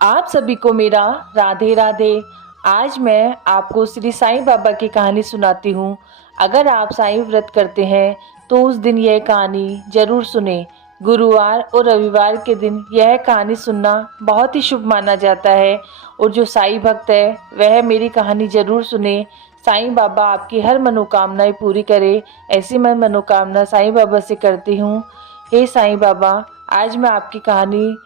आप सभी को मेरा राधे राधे। आज मैं आपको श्री साईं बाबा की कहानी सुनाती हूँ। अगर आप साईं व्रत करते हैं तो उस दिन यह कहानी जरूर सुने। गुरुवार और रविवार के दिन यह कहानी सुनना बहुत ही शुभ माना जाता है और जो साईं भक्त है वह मेरी कहानी जरूर सुने। साईं बाबा आपकी हर मनोकामनाएं पूरी करे, ऐसी मैं मनोकामना साईं बाबा से करती हूँ। हे साईं बाबा, आज मैं आपकी कहानी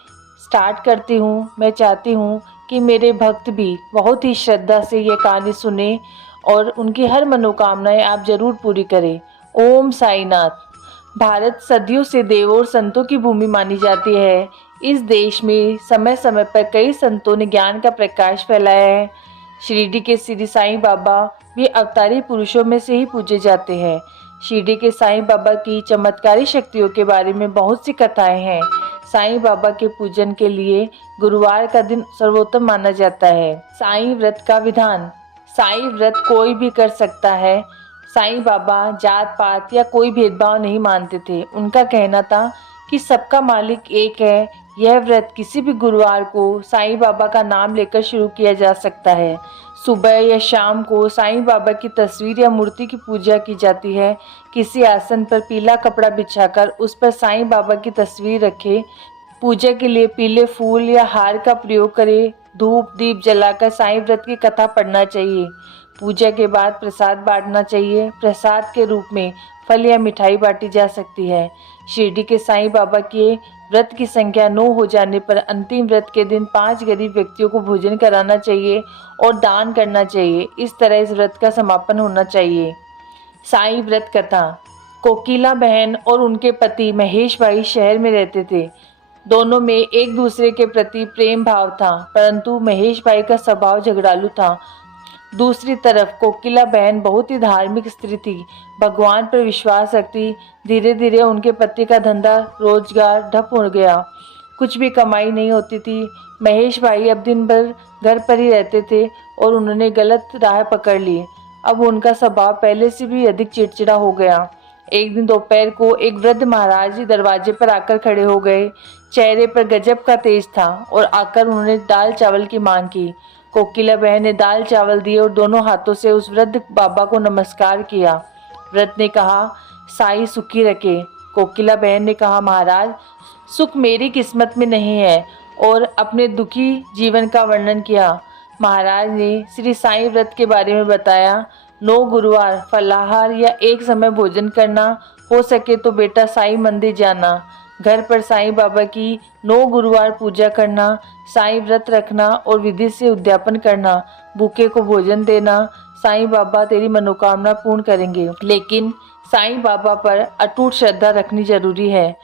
स्टार्ट करती हूँ। मैं चाहती हूँ कि मेरे भक्त भी बहुत ही श्रद्धा से ये कहानी सुने और उनकी हर मनोकामनाएं आप जरूर पूरी करें। ओम साईनाथ। भारत सदियों से देवों और संतों की भूमि मानी जाती है। इस देश में समय समय पर कई संतों ने ज्ञान का प्रकाश फैलाया है। शिरडी के श्री साईं बाबा भी अवतारी पुरुषों में से ही पूजे जाते हैं। शिरडी के साईं बाबा की चमत्कारी शक्तियों के बारे में बहुत सी कथाएं हैं। साईं बाबा के पूजन के लिए गुरुवार का दिन सर्वोत्तम माना जाता है। साईं व्रत का विधान। साईं व्रत कोई भी कर सकता है। साईं बाबा जात पात या कोई भेदभाव नहीं मानते थे। उनका कहना था कि सबका मालिक एक है। यह व्रत किसी भी गुरुवार को साईं बाबा का नाम लेकर शुरू किया जा सकता है। सुबह या शाम को साईं बाबा की तस्वीर या मूर्ति की पूजा की जाती है। किसी आसन पर पीला कपड़ा बिछाकर उस पर साईं बाबा की तस्वीर रखें। पूजा के लिए पीले फूल या हार का प्रयोग करें। धूप दीप जलाकर साईं व्रत की कथा पढ़ना चाहिए। पूजा के बाद प्रसाद बांटना चाहिए। प्रसाद के रूप में फल या मिठाई बांटी जा सकती है। शिरडी के साईं बाबा के व्रत की संख्या 9 हो जाने पर अंतिम व्रत के दिन 5 गरीब व्यक्तियों को भोजन कराना चाहिए और दान करना चाहिए। इस तरह इस व्रत का समापन होना चाहिए। साईं व्रत कथा। कोकिला बहन और उनके पति महेश भाई शहर में रहते थे। दोनों में एक दूसरे के प्रति प्रेम भाव था, परंतु महेश भाई का स्वभाव झगड़ालू था। दूसरी तरफ कोकिला बहन बहुत ही धार्मिक स्त्री थी, भगवान पर विश्वास रखती। धीरे धीरे उनके पति का धंधा रोजगार ठप हो गया। कुछ भी कमाई नहीं होती थी। महेश भाई अब दिन भर घर पर ही रहते थे और उन्होंने गलत राह पकड़ ली। अब उनका स्वभाव पहले से भी अधिक चिड़चिड़ा हो गया। एक दिन दोपहर को एक वृद्ध महाराज दरवाजे पर आकर खड़े हो गए। चेहरे पर गजब का तेज था और आकर उन्होंने दाल चावल की मांग की। कोकिला बहन ने दाल चावल दिए और दोनों हाथों से उस वृद्ध बाबा को नमस्कार किया। वृद्ध ने कहा, साईं सुखी रखे। कोकिला बहन ने कहा, महाराज, सुख मेरी किस्मत में नहीं है, और अपने दुखी जीवन का वर्णन किया। महाराज ने श्री साईं व्रत के बारे में बताया। 9 गुरुवार फलाहार या एक समय भोजन करना, हो सके तो बेटा साईं मंदिर जाना, घर पर साईं बाबा की 9 गुरुवार पूजा करना, साईं व्रत रखना और विधि से उद्यापन करना, भूखे को भोजन देना। साईं बाबा तेरी मनोकामना पूर्ण करेंगे, लेकिन साईं बाबा पर अटूट श्रद्धा रखनी जरूरी है।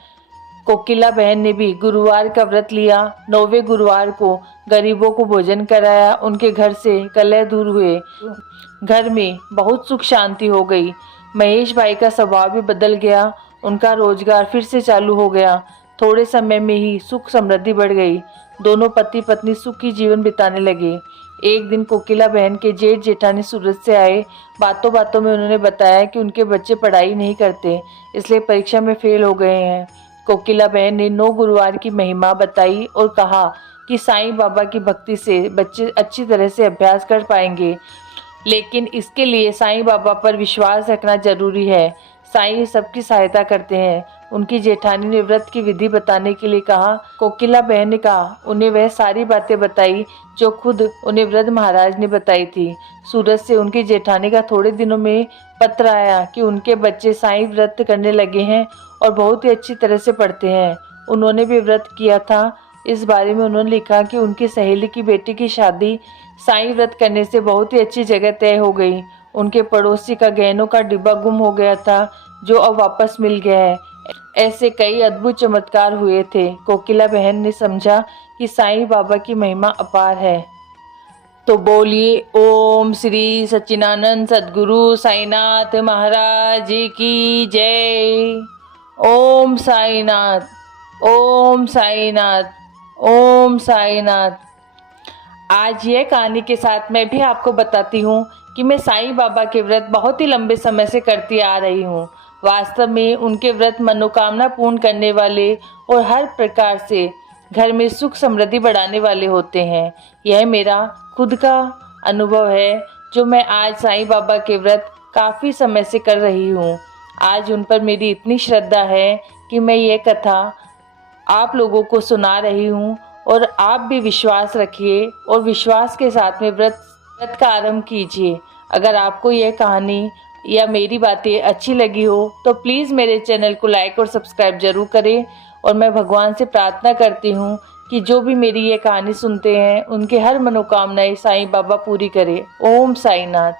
कोकिला बहन ने भी गुरुवार का व्रत लिया। 9वें गुरुवार को गरीबों को भोजन कराया। उनके घर से कलह दूर हुए। घर में बहुत सुख शांति हो गई। महेश भाई का स्वभाव भी बदल गया। उनका रोजगार फिर से चालू हो गया। थोड़े समय में ही सुख समृद्धि बढ़ गई। दोनों पति पत्नी सुखी जीवन बिताने लगे। एक दिन कोकिला बहन के जेठ जेठानी सूरत से आए। बातों बातों में उन्होंने बताया कि उनके बच्चे पढ़ाई नहीं करते, इसलिए परीक्षा में फेल हो गए हैं। कोकिला बहन ने 9 गुरुवार की महिमा बताई और कहा कि साईं बाबा की भक्ति से बच्चे अच्छी तरह से अभ्यास कर पाएंगे, लेकिन इसके लिए साईं बाबा पर विश्वास रखना जरूरी है। साईं सबकी सहायता करते हैं। उनकी जेठानी ने व्रत की विधि बताने के लिए कहा। कोकिला बहन ने कहा, उन्हें वह सारी बातें बताई जो खुद उन्हें वृद्ध महाराज ने बताई थी। सूरत से उनकी जेठानी का थोड़े दिनों में पत्र आया कि उनके बच्चे साईं व्रत करने लगे हैं और बहुत ही अच्छी तरह से पढ़ते हैं। उन्होंने भी व्रत किया था। इस बारे में उन्होंने लिखा कि उनकी सहेली की बेटी की शादी साईं व्रत करने से बहुत ही अच्छी जगह तय हो गई। उनके पड़ोसी का गहनों का डिब्बा गुम हो गया था, जो अब वापस मिल गया है। ऐसे कई अद्भुत चमत्कार हुए थे। कोकिला बहन ने समझा कि साईं बाबा की महिमा अपार है। तो बोलिए ओम श्री सच्चिदानंद सद्गुरु साईनाथ महाराज की जय। ओम साईनाथ, ओम साईनाथ, ओम साईनाथ। आज यह कहानी के साथ मैं भी आपको बताती हूँ कि मैं साईं बाबा के व्रत बहुत ही लंबे समय से करती आ रही हूँ। वास्तव में उनके व्रत मनोकामना पूर्ण करने वाले और हर प्रकार से घर में सुख समृद्धि बढ़ाने वाले होते हैं। यह मेरा खुद का अनुभव है जो मैं आज साईं बाबा के व्रत काफ़ी समय से कर रही हूँ। आज उन पर मेरी इतनी श्रद्धा है कि मैं ये कथा आप लोगों को सुना रही हूँ और आप भी विश्वास रखिए और विश्वास के साथ में व्रत का आरंभ कीजिए। अगर आपको यह कहानी या मेरी बातें अच्छी लगी हो तो प्लीज़ मेरे चैनल को लाइक और सब्सक्राइब जरूर करें। और मैं भगवान से प्रार्थना करती हूँ कि जो भी मेरी ये कहानी सुनते हैं उनके हर मनोकामनाएं साईं बाबा पूरी करे। ओम साईं नाथ।